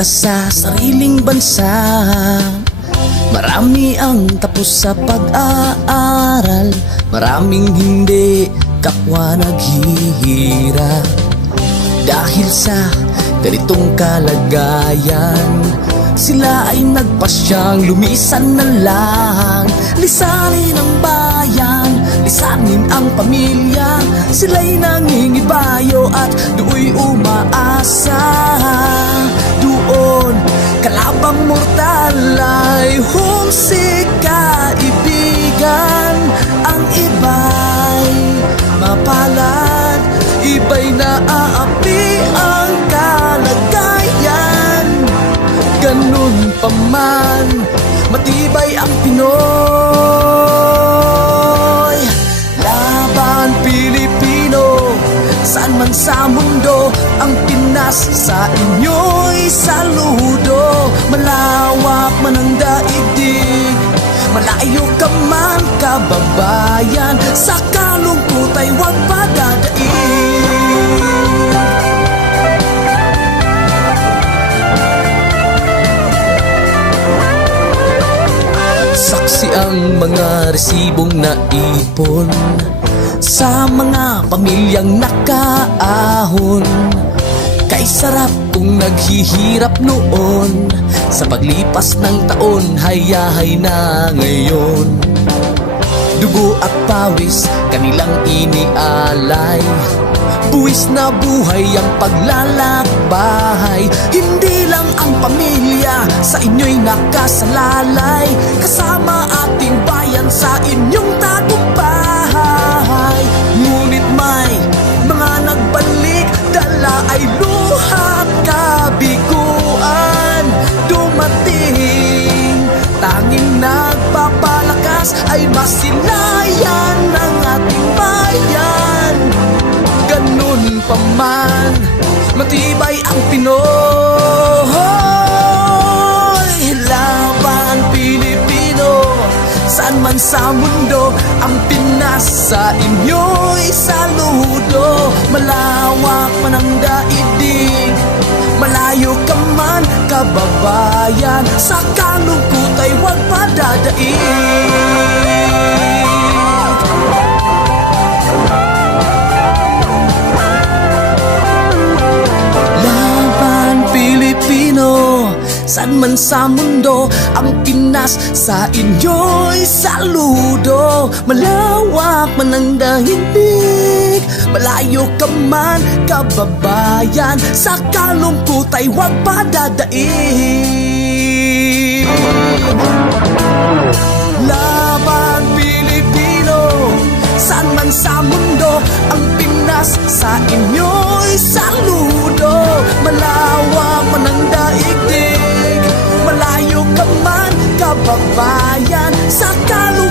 ka sa sariling bansa. Marami ang tapos sa pag-aaral, maraming hindi kapwa naghihirap. Dahil sa ganitong kalagayan, sila ay nagpasyang lumisan na lang. Lisanin ang bayan, lisanin ang pamilya. Sila'y nangingibayo at do'y umaasa. Doon kalabang mortal ay humsik kaibigan. Ang iba'y mapalad, iba'y naaapi ang kalagayan. Ganun pa man, matibay ang Pinoy. Laban Pilipino, saan man sa mundo, ang Pinas sa inyo'y saludo. Malawak man ang daigdig, malayo ka man kababayan, sa kalungkot ay huwag padadaig. Saksi ang mga resibong naipon sa mga pamilyang nakaahon. Kay sarap kung naghihirap noon, sa paglipas ng taon hayahay na ngayon. Dugo at pawis kanilang inialay, buwis na buhay ang paglalakbay. Hindi lang ang pamilya sa inyo'y nakasalalay, kasama ating bayan sa inyong tagumpay. Ngunit may mga nagbalik, dala ay luha at kabiguan. Dumating, tanging nagpapalakas ay masilayan ng ating bayan. Ganun pa man, matibay ang Pinoy. Laban Pilipino, saan man sa mundo, ang Pinas sa inyo'y saludo. Malawak man ang daigdig, malayo ka man kababayan, sa kalungkot ay huwag padadaig. Saan man sa mundo, ang Pinas sa inyo'y saludo. Malawak man ang daigdig, malayo ka man kababayan, sa kalungkot ay huwag padadaig. Laban Pilipino, saan man sa mundo, ang Pinas sa inyo'y saludo. Malawak man ang daigdig, malayo ka man kababayan, sa kalungkot